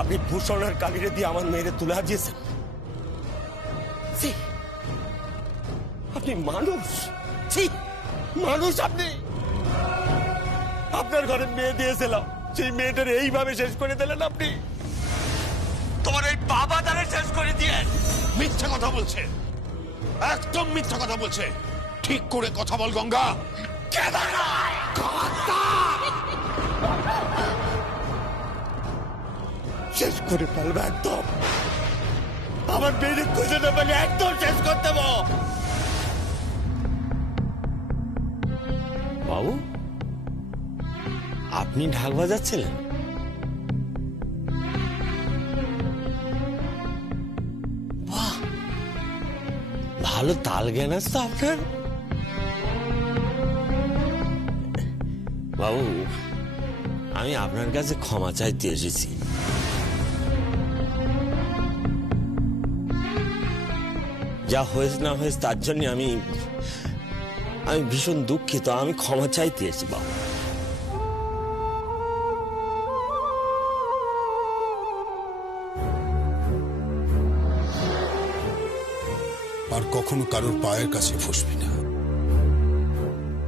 আপনি ভূষণ আর কালিরে দিয়ে আমার মেয়েরে তুলে হারিয়েছেন। আপনি মানুষ, মানুষ আপনি। আপনার ঘরে মেয়ে দিয়েছিলাম, সেই মেয়েটার এইভাবে শেষ করে দিলেন আপনি। তোমার এই বাবা তারে শেষ করে দিয়ে। মিথ্যা কথা বলছে, একদম মিথ্যা কথা বলছে। ঠিক করে কথা বল গঙ্গা। শেষ করে ফেলবো একদম। আমার মেয়েরে খুঁজে না পেলে একদম শেষ করে দেবো। বাবু, আপনি ঢাক বাজাচ্ছিলেন? বাহ, ভালো তাল জ্ঞান আছে তো আপনার। বাবু, আমি আপনার কাছে ক্ষমা চাইতে এসেছি। যা হয়েছে না হয়েছে তার জন্য আমি ভীষণ দুঃখিত। আমি ক্ষমা চাইতে এসেছি বাবু। আর কখনো কারোর পায়ের কাছে ফসবি না,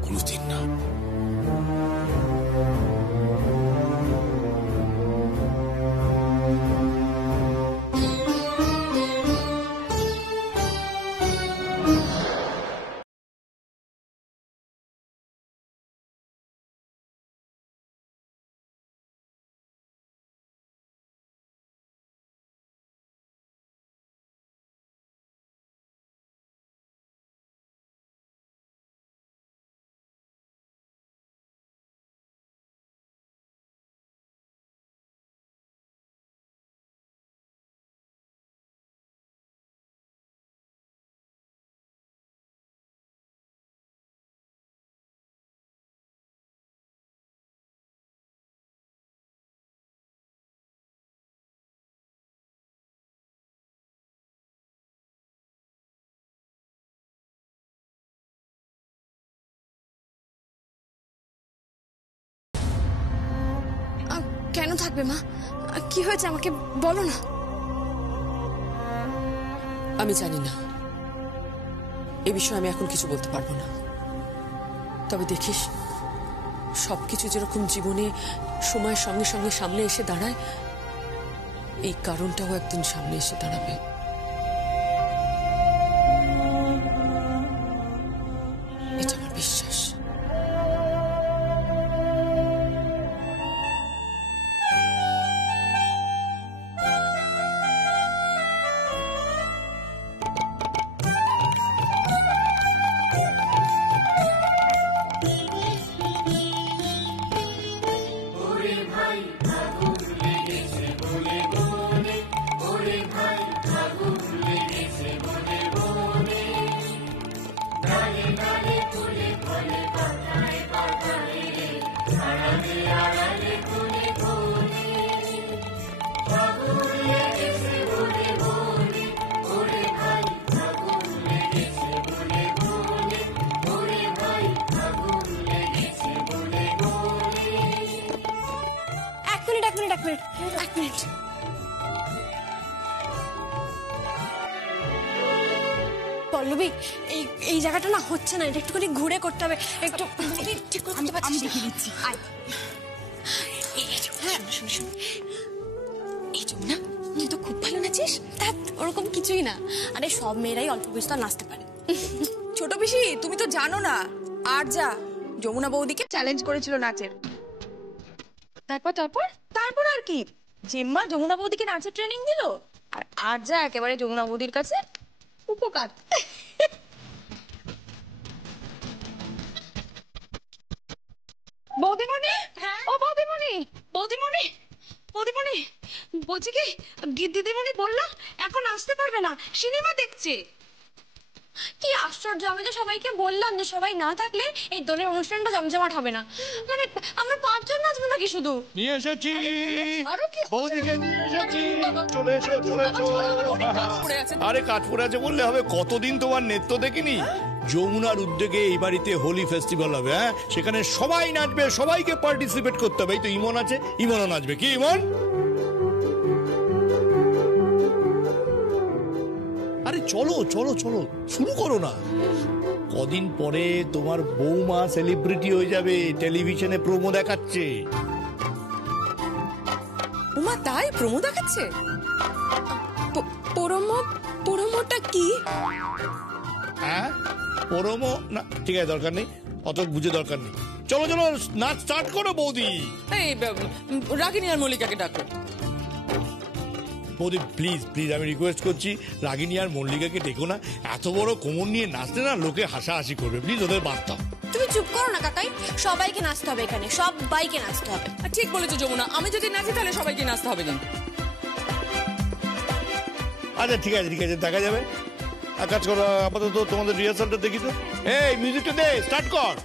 কোনোদিন না। কেন থাকবে মা? কি হয়েছে আমাকে বলো না। আমি জানি না, এ বিষয়ে আমি এখন কিছু বলতে পারবো না। তবে দেখিস, সবকিছু যেরকম জীবনে সময়ের সঙ্গে সঙ্গে সামনে এসে দাঁড়ায়, এই কারণটাও একদিন সামনে এসে দাঁড়াবে। এটা আমার বিশ্বাস। এক মিনিট। পল্লবী, এই জায়গাটা না হচ্ছে না, এটা একটুখানি ঘুরে করতে হবে। একটু ঠিক করতে পারছি, দেখিয়ে দিচ্ছি। এই যমুনা, তুই তো খুব ভালো নাচিস। ওরকম কিছুই না, আরে সব মেয়েরাই অল্প বিস্তর নাচতে পারে। ছোট পিসি, তুমি তো জানো না, আর যা যমুনা বৌদিকে চ্যালেঞ্জ করেছিল নাচের। তারপর তারপর তারপর আর কি, জেম্মা যমুনা বৌদিকে নাচের ট্রেনিং দিল, আর যা একেবারে যমুনা বৌদির কাছে উপকার। বৌদিমণি, ও বৌদিমণি, বৌদিমণি, বৌদিমণি, বলছি কি দিদিমণি বললো এখন আসতে পারবে না, সিনেমা দেখছে। কি আশ্চর্য, আমি তো সবাইকে বললাম যে সবাই না থাকলে এই দোলের অনুষ্ঠানটা জমজমাট হবে না। মানে আমরা 5 জন নাচবো নাকি শুধু? নিয়ে এসেছি আরো কি? বৌদিকে নিয়ে এসেছি, চলে এসো চলে এসো। আরে কাঠ পড়ে আছে বললে হবে, কতদিন তোমার নৃত্য দেখিনি। যমুনার উদ্যোগে এই বাড়িতে হোলি ফেস্টিভ্যাল হবে, হ্যাঁ, সেখানে সবাই নাচবে, সবাইকে পার্টিসিপেট করতে হবে। এই তো ইমন আছে, ইমনও নাচবে। কি ইমন? চলো চলো চলো, শুরু করো না। কদিন পরে তোমার বৌমা সেলিব্রিটি হয়ে যাবে, টেলিভিশনে প্রোমো দেখাচ্ছে। উমা তাই প্রমো দেখাচ্ছে? প্রমোটা কি? হ্যাঁ প্রোমো না, ঠিক আছে, দরকার নেই, অত বুঝে দরকার নেই। চলো চলো, নাচ স্টার্ট করো বৌদি। এই রাগিনী আর মল্লিকাকে ডাকো। বৌদি প্লিজ প্লিজ, আমি রিকোয়েস্ট করছি, রাগিনী আর মল্লিকাকে ডেকো না। এত বড় কোমর নিয়ে নাচতে না লোকে হাসাহাসি করবে, প্লিজ ওদের বার্তা। তুমি চুপ করো না কাকাই, সবাইকে নাচতে হবে এখানে, সবাইকে নাচতে হবে। ঠিক বলেছো যমুনা, আমি যদি নাচি তাহলে সবাইকে নাচতে হবে কিন্তু। আচ্ছা ঠিক আছে ঠিক আছে, দেখা যাবে। আর কাজ করো, আপাতত তোমাদের রিহার্সালটা দেখি তো। এই মিউজিকটা দে, স্টার্ট কর।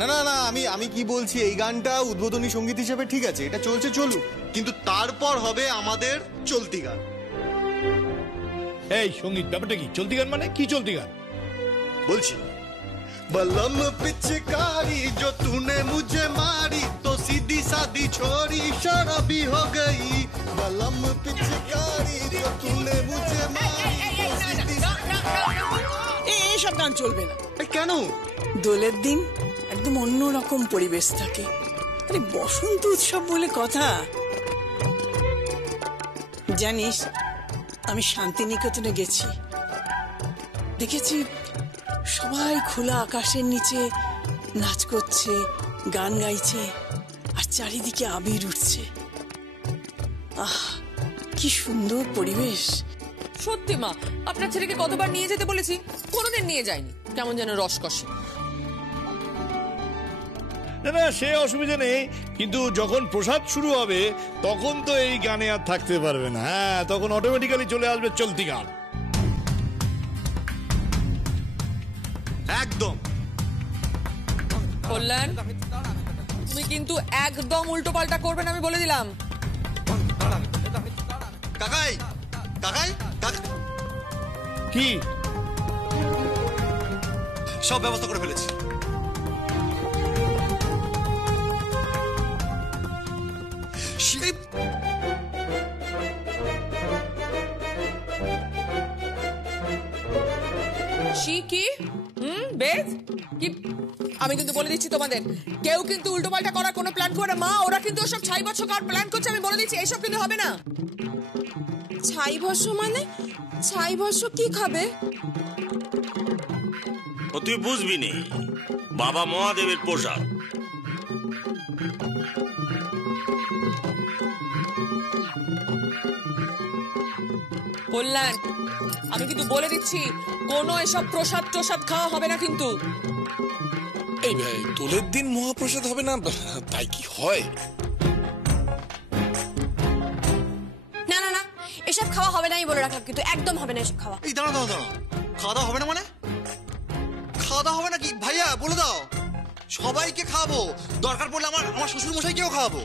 না না না, আমি কি বলছি, এই গানটা উদ্বোধনী সঙ্গীত হিসেবে ঠিক আছে, এটা চলছে চলুক, কিন্তু তারপর হবে আমাদের চলতি গান। এই সঙ্গীত ব্যাপারটা কি? চলতি গান মানে কি? চলতি গান বলছি, बलम पिचकारी जो तूने मुझे मारी तो सीधी सादी छोरी शराबी हो गई। बलम पिचकारी जो तूने मुझे मारी तो सीधी এইসব গান চলবে না। কেন? দোলের দিন একদম অন্যরকম পরিবেশ থাকে। আরে বসন্ত উৎসব বলে কথা। জানিস, আমি শান্তিনিকেতনে গেছি, দেখেছি সবাই খোলা আকাশের নিচে নাচ করছে, গান গাইছে, আর চারিদিকে আবির উঠছে। আহ, কি সুন্দর পরিবেশ। সত্যি মা, আপনার ছেলেকে কতবার নিয়ে যেতে বলেছি, কোনোদিন নিয়ে যায়নি, কেমন যেন রসকসে। না না, সে অসুবিধা নেই, কিন্তু যখন প্রসাদ শুরু হবে তখন তো এই গানে আর থাকতে পারবে না। হ্যাঁ, তখন অটোমেটিক্যালি চলে আসবে চলতি গান। একদম। কল্যাণ, তুমি কিন্তু একদম উল্টো পাল্টা করবে না, আমি বলে দিলাম। কাকাই কাকাই কি সব ব্যবস্থা করে ফেলেছি। কি বেশ কি, আমি কিন্তু বলে দিচ্ছি তোমাদের, কেউ কিন্তু উল্টো পাল্টা করার কোনো প্ল্যান করে মা, ওরা কিন্তু ওসব ছাই ভস্য করার প্ল্যান করছে, আমি বলে দিচ্ছি, এইসব কিন্তু হবে না। ছাই ভস্য মানে? ছাই ভস্য কি খাবে? ও তুই বুঝবি নি, বাবা মহাদেবের প্রসাদ। কল্যাণ, আমি কিন্তু বলে দিচ্ছি, কোনো এসব প্রসাদ টোসাদ খাওয়া হবে না কিন্তু। এই ভাই, দোলের দিন মহাপ্রসাদ হবে না, তাই কি হয়? না না না, এসব খাওয়া হবে না, আমি বলে রাখলাম, কিন্তু একদম হবে না এসব খাওয়া। এই দাঁড়া দাঁড়া দাঁড়া, খাওয়া দাওয়া হবে না মানে? খাওয়া দাওয়া হবে না কি ভাইয়া, বলে দাও। সবাইকে খাওয়াবো, দরকার পড়লে আমার শ্বশুর মশাইকেও খাওয়াবো।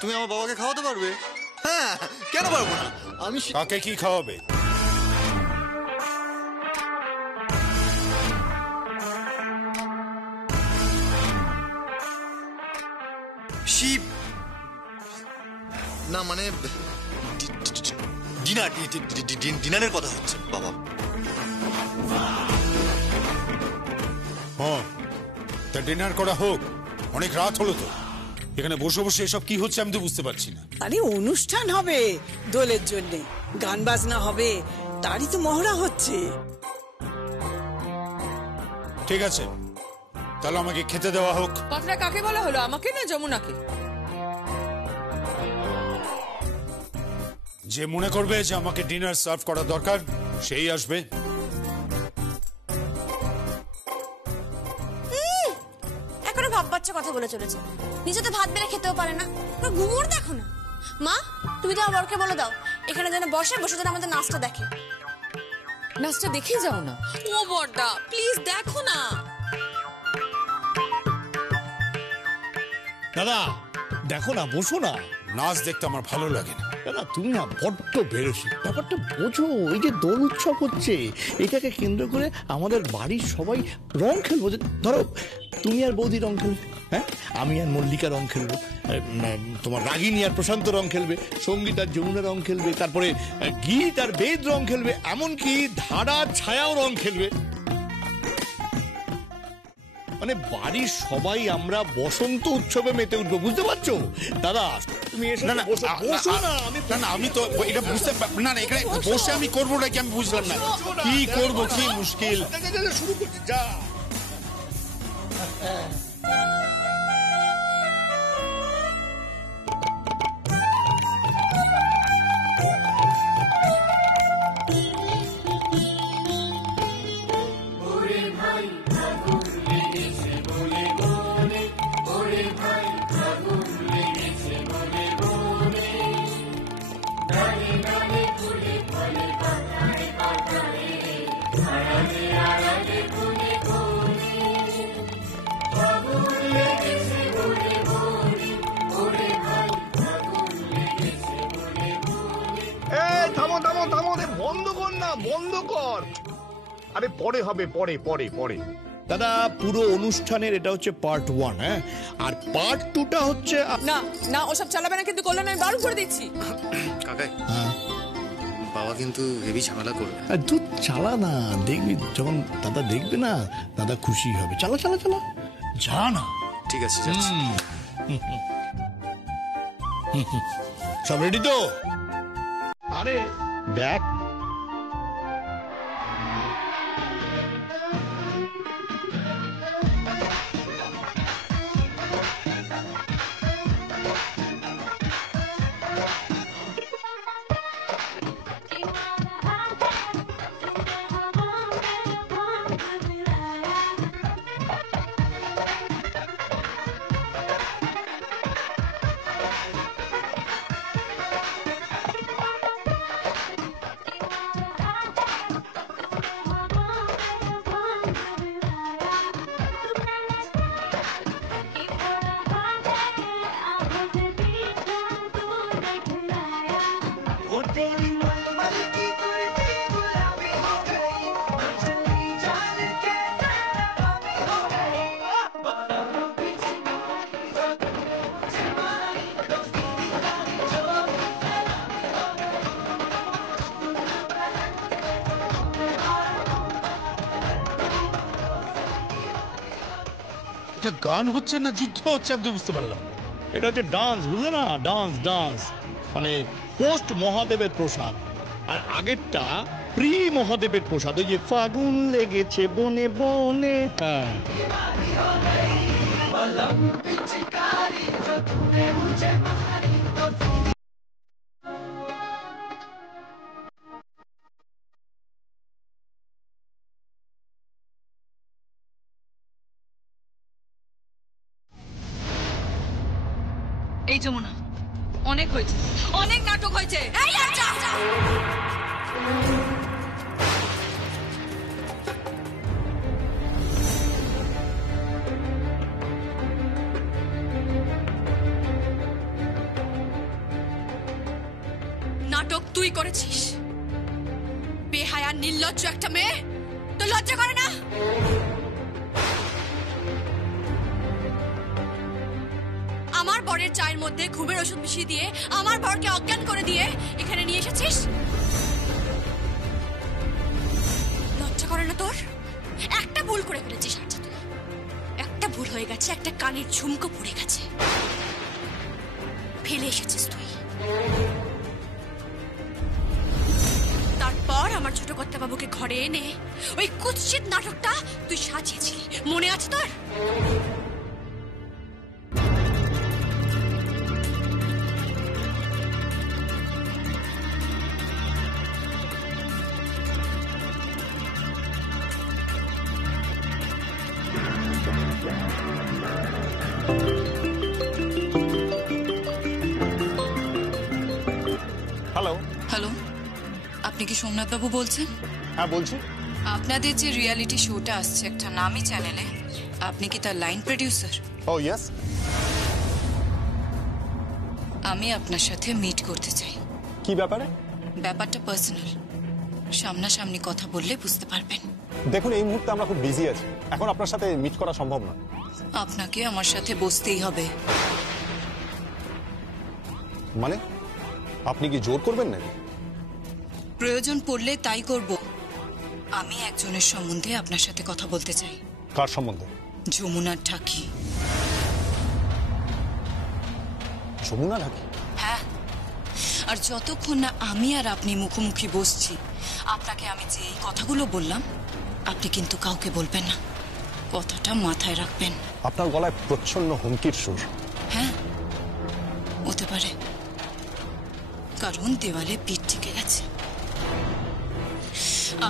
তুমি আমার বাবাকে খাওয়াতে পারবে? হ্যাঁ, কেন পারবো না? আমি কাকে কি খাওয়াবে? শিব না, মানে ডিনারের কথা হচ্ছে বাবা। হ্যাঁ, তা ডিনার করা হোক, অনেক রাত হলো তো। এখানে বসে বসে এসব কি হচ্ছে আমি তো বুঝতে পারছি না। আরে অনুষ্ঠান হবে দোলের জন্য, গান বাজনা হবে, তারই তো মহড়া হচ্ছে। ঠিক আছে, তাহলে আমাকে খেতে দেওয়া হোক। কথাটা কাকে বলা হলো, আমাকে না যমুনাকে? যে মনে করবে যে আমাকে ডিনার সার্ভ করা দরকার সেই আসবে। এখনো ভাব বাচ্চা কথা বলে চলেছে, নিজে তো ভাত বেড়ে খেতেও পারে না, ঘুমোর দেখো না। মা, তুমি তো আমার বরকে বলে দাও এখানে যেন বসে বসে যেন আমাদের নাচটা দেখে। নাচটা দেখেই যাও না। ও বড়দা প্লিজ দেখো না। দাদা দেখো না, বসো না। নাচ দেখতে আমার ভালো লাগে না। দাদা তুমি না বড্ড বেরোসি, ব্যাপারটা বোঝো। এই যে দোল উৎসব হচ্ছে, এটাকে কেন্দ্র করে আমাদের বাড়ির সবাই রং খেলবো। যে ধরো তুমি আর বৌদি রং খেলবে, হ্যাঁ, আমি আর মল্লিকা রং খেলবো, তোমার রাগিনী আর প্রশান্ত রং খেলবে, সঙ্গীত আর যমুনা রং খেলবে, তারপরে গীত আর বেদ রং খেলবে, এমনকি ধারা ছায়াও রং খেলবে। মানে বাড়ির সবাই আমরা বসন্ত উৎসবে মেতে উঠবো, বুঝতে পারছো? দাদা তুমি এসে না না বসো না। আমি তো এটা বুঝতে না না এখানে বসে আমি করবো নাকি আমি বুঝলাম না। কি করবো, কি মুশকিল। শুরু করছি, যা। থামো থামো থামো, বন্ধ কর না, বন্ধ কর। আরে পরে হবে, পরে পরে পরে। দাদা পুরো অনুষ্ঠানের এটা হচ্ছে পার্ট 1, হ্যাঁ, আর পার্ট 2টা হচ্ছে। না না, ওসব চালাবে না কিন্তু, করলে আমি বারণ করে দিচ্ছি। কাকাই, বাবা কিন্তু হেভি ঝামেলা করবে। তুই চালা না, দেখবি যখন দাদা দেখবে না, দাদা খুশি হবে। চালা চালা চালা, যা না। ঠিক আছে, যাচ্ছি। সব রেডি তো? আরে ব্যাগ এটা গান হচ্ছে না যুদ্ধ হচ্ছে, আমি বুঝতে পারলাম। এটা হচ্ছে ডান্স, বুঝলে না? ডান্স ডান্স মানে পোস্ট মহাদেবের প্রসাদ, আর আগেরটা প্রি মহাদেবের প্রসাদ। ওই যে ফাগুন লেগেছে বনে বনে, হ্যাঁ। এই যমুনা, অনেক হয়েছে, অনেক নাটক হয়েছে। এই আচ্ছা নাটক তুই করেছিস, বেহায়া নির্লজ্জ একটা মেয়ে। তো লজ্জা করে না? আমার বরের চায়ের মধ্যে ঘুমের ওষুধ মিশিয়ে দিয়ে আমার বরকে অজ্ঞান করে দিয়ে এখানে নিয়ে এসেছিস। লজ্জা করে না তোর? একটা ভুল করে ফেলেছিস আচ্ছা, তুই একটা ভুল হয়ে গেছে, একটা কানের ঝুমকো পড়ে গেছে, ফেলে এসেছিস তুই। তারপর আমার আমার ছোট কর্তা বাবুকে ঘরে এনে ওই কুৎসিত নাটকটা তুই সাজিয়েছিলি, মনে আছে তোর? হ্যালো। হ্যালো, আপনি কি সোমনাথ বাবু বলছেন? হ্যাঁ বলছি। আপনাদের যে রিয়েলিটি শোটা আসছে একটা নামি চ্যানেলে, আপনি কি তার লাইন প্রোডিউসার? ও ইয়েস। আমি আপনার সাথে মিট করতে চাই। কি ব্যাপারে? ব্যাপারটা পার্সোনাল, সামনাসামনি কথা বললে বুঝতে পারবেন। দেখুন এই মুহূর্তে আমরা খুব বিজি আছি, এখন আপনার সাথে মিট করা সম্ভব না। আপনাকে আমার সাথে বসতেই হবে। মানে আপনি কি জোর করবেন নাকি? প্রয়োজন পড়লে তাই করব। আমি একজনের সম্বন্ধে আপনার সাথে কথা বলতে চাই। কার সম্বন্ধে? যমুনার ঠাকি। যমুনা ঢাকি? হ্যাঁ, আর যতক্ষণ না আমি আর আপনি মুখোমুখি বসছি, আপনাকে আমি যে এই কথাগুলো বললাম আপনি কিন্তু কাউকে বলবেন না। কথাটা মাথায় রাখবেন। আপনার গলায় প্রচ্ছন্ন হুমকির সুর। হ্যাঁ, হতে পারে, কারণ দেওয়ালে পিঠ ঠেকে গেছে।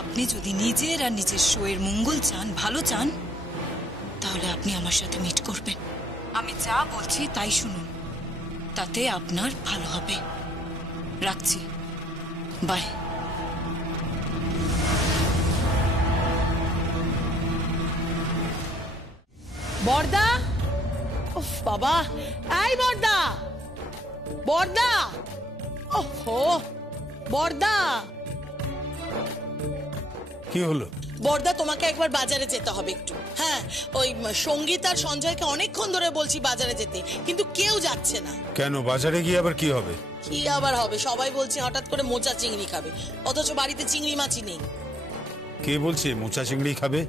আপনি যদি নিজের আর নিজের শোয়ের মঙ্গল চান, ভালো চান, তাহলে আপনি আমার সাথে মিট করবেন। আমি যা বলছি তাই শুনুন, তাতে আপনার ভালো হবে। রাখছি, বাই। বর্দা, উফ বাবা, এই বর্দা, বর্দা, ওহো বর্দা। কি হলো? বর্দা, তোমাকে একবার বাজারে যেতে হবে একটু। হ্যাঁ, ওই সঙ্গীত আর সঞ্জয়কে অনেকক্ষণ ধরে বলছি বাজারে যেতে, কিন্তু কেউ যাচ্ছে না। কেন, বাজারে গিয়ে আবার কি হবে? কি আবার হবে, সবাই বলছে হঠাৎ করে মোচা চিংড়ি খাবে, অথচ বাড়িতে চিংড়ি মাছই নেই। কে বলছে মোচা চিংড়ি খাবে?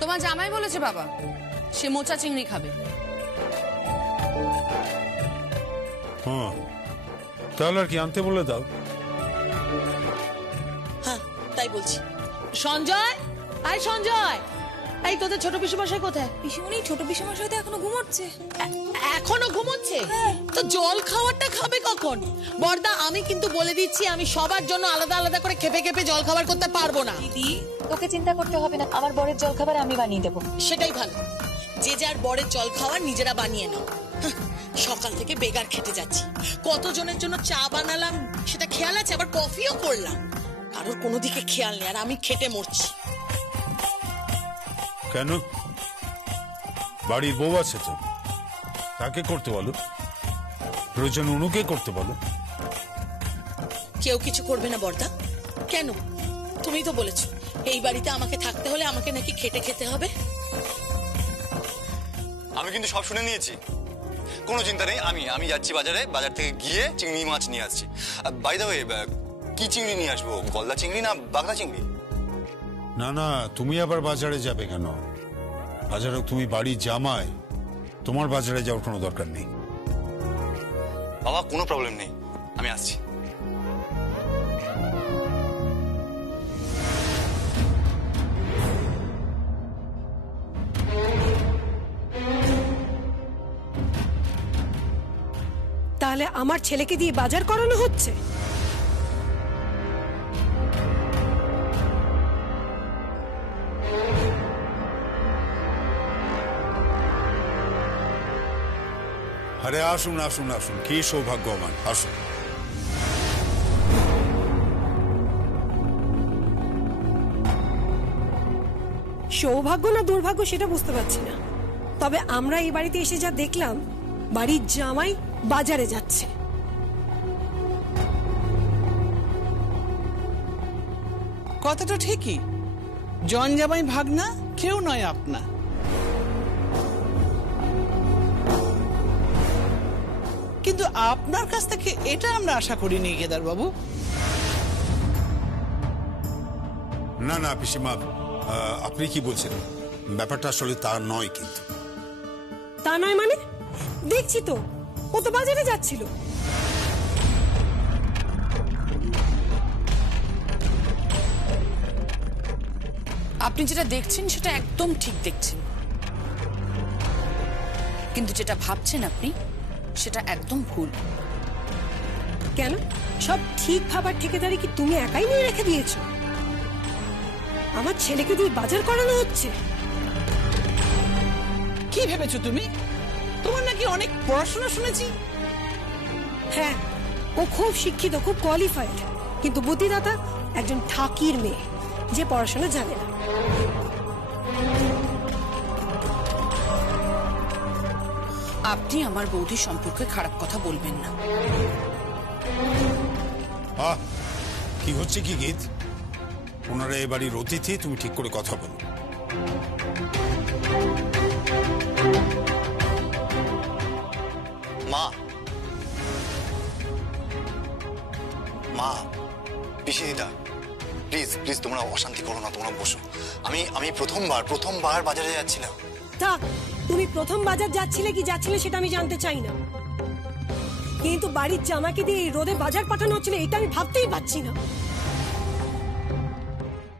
তোমার জামাই বলেছে বাবা, সে মোচা চিংড়ি খাবে। হ্যাঁ, তাহলে আর কি আনতে বলে দাও। হ্যাঁ, তাই বলছি। সঞ্জয়, আয় সঞ্জয়, এই তোদের ছোট পিসেমশাই কোথায়? পিসিমণি, ছোট পিসিমশাই তো এখনো ঘুমোচ্ছে। এখনো ঘুমোচ্ছে? তো জল খাওয়ারটা খাবে কখন? বর্দা, আমি কিন্তু বলে দিচ্ছি, আমি সবার জন্য আলাদা আলাদা করে খেপে খেপে জল খাবার করতে পারবো না। দিদি, তোকে চিন্তা করতে হবে না, আমার বরের জল খাবার আমি বানিয়ে দেবো। সেটাই ভালো, যে যার বরের জল খাবার নিজেরা বানিয়ে নাও। সকাল থেকে বেগার খেটে যাচ্ছি, কতজনের জন্য চা বানালাম সেটা খেয়াল আছে, আবার কফিও করলাম, কারোর কোনো দিকে খেয়াল নেই, আর আমি খেটে মরছি। কেন? বাড়ির বউ আছে তো, তাকে করতে বলো, প্রয়োজন অনুকে করতে বলো। কেউ কিছু করবে না বর্দা। কেন? তুমি তো বলেছো এই বাড়িতে আমাকে থাকতে হলে আমাকে নাকি খেটে খেতে হবে। আমি কিন্তু সব শুনে নিয়েছি, কোনো চিন্তা নেই। আমি যাচ্ছি বাজারে, বাজার থেকে গিয়ে চিংড়ি মাছ নিয়ে আসছি। বাই দ্য ওয়ে, কি চিংড়ি নিয়ে আসবো? গলদা চিংড়ি না বাগদা চিংড়ি? না না, তুমি আবার বাজারে যাবে কেন? বাজারে তুমি বাড়ির জামাই, তোমার বাজারে যাওয়ার কোনো দরকার নেই। বাবা, কোনো প্রবলেম নেই, আমি আসছি। তাহলে আমার ছেলেকে দিয়ে বাজার করানো হচ্ছে? আরে আসুন আসুন আসুন, কি সৌভাগ্য আমার, আসুন। সৌভাগ্য না দুর্ভাগ্য সেটা বুঝতে পারছি না, তবে আমরা এই বাড়িতে এসে যা দেখলাম, বাড়ির জামাই বাজারে যাচ্ছে। কথাটা ঠিকই, জন জামাই ভাগনা কেউ নয় আপনা। কিন্তু আপনার কাছ থেকে এটা আমরা আশা করিনি কেদার বাবু। না না পিসিমা, আপনি কি বলছেন? ব্যাপারটা আসলে তা নয়। কিন্তু তা নয় মানে? দেখছি তো, ও তো বাজারে যাচ্ছিল। আপনি যেটা দেখছেন সেটা একদম ঠিক দেখছেন, কিন্তু যেটা ভাবছেন আপনি সেটা একদম ভুল। কেন সব ঠিক ভাবার ঠিকাদারি কি তুমি একাই নিয়ে রেখে দিয়েছো? আমার ছেলেকে দিয়ে বাজার করানো হচ্ছে। কি ভেবেছো তুমি? তোমার নাকি অনেক পড়াশোনা শুনেছি। হ্যাঁ, ও খুব শিক্ষিত, খুব কোয়ালিফাইড, কিন্তু বুদ্ধিদাতা একজন ঠাকির মেয়ে যে পড়াশোনা জানে না। আপনি আমার বৌদি সম্পর্কে খারাপ কথা বলবেন না। কি হচ্ছে কি গীত? ওনারা এ বাড়ির অতিথি, তুমি ঠিক করে কথা বলো। মা, মা, পিসি দিদা, প্লিজ প্লিজ তোমরা অশান্তি করো না, তোমরা বসো। আমি প্রথমবার বাজারে যাচ্ছিলাম। থাক, তুমি প্রথম বাজার যাচ্ছিলে কি যাচ্ছিলে সেটা আমি জানতে চাই না, কিন্তু বাড়ির জামাকে দিয়ে এই রোদে বাজার পাঠানো হচ্ছিল এটা আমি ভাবতেই পারছি না।